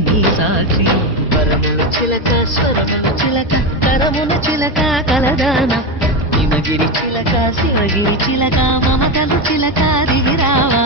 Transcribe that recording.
నీ సాక్షి పరములు చిలక స్వరములు చిలక కరమున చిలక కలదాన హిమగిరి చిలక శివగిరి చిలక మమతలు చిలక దిగిరావా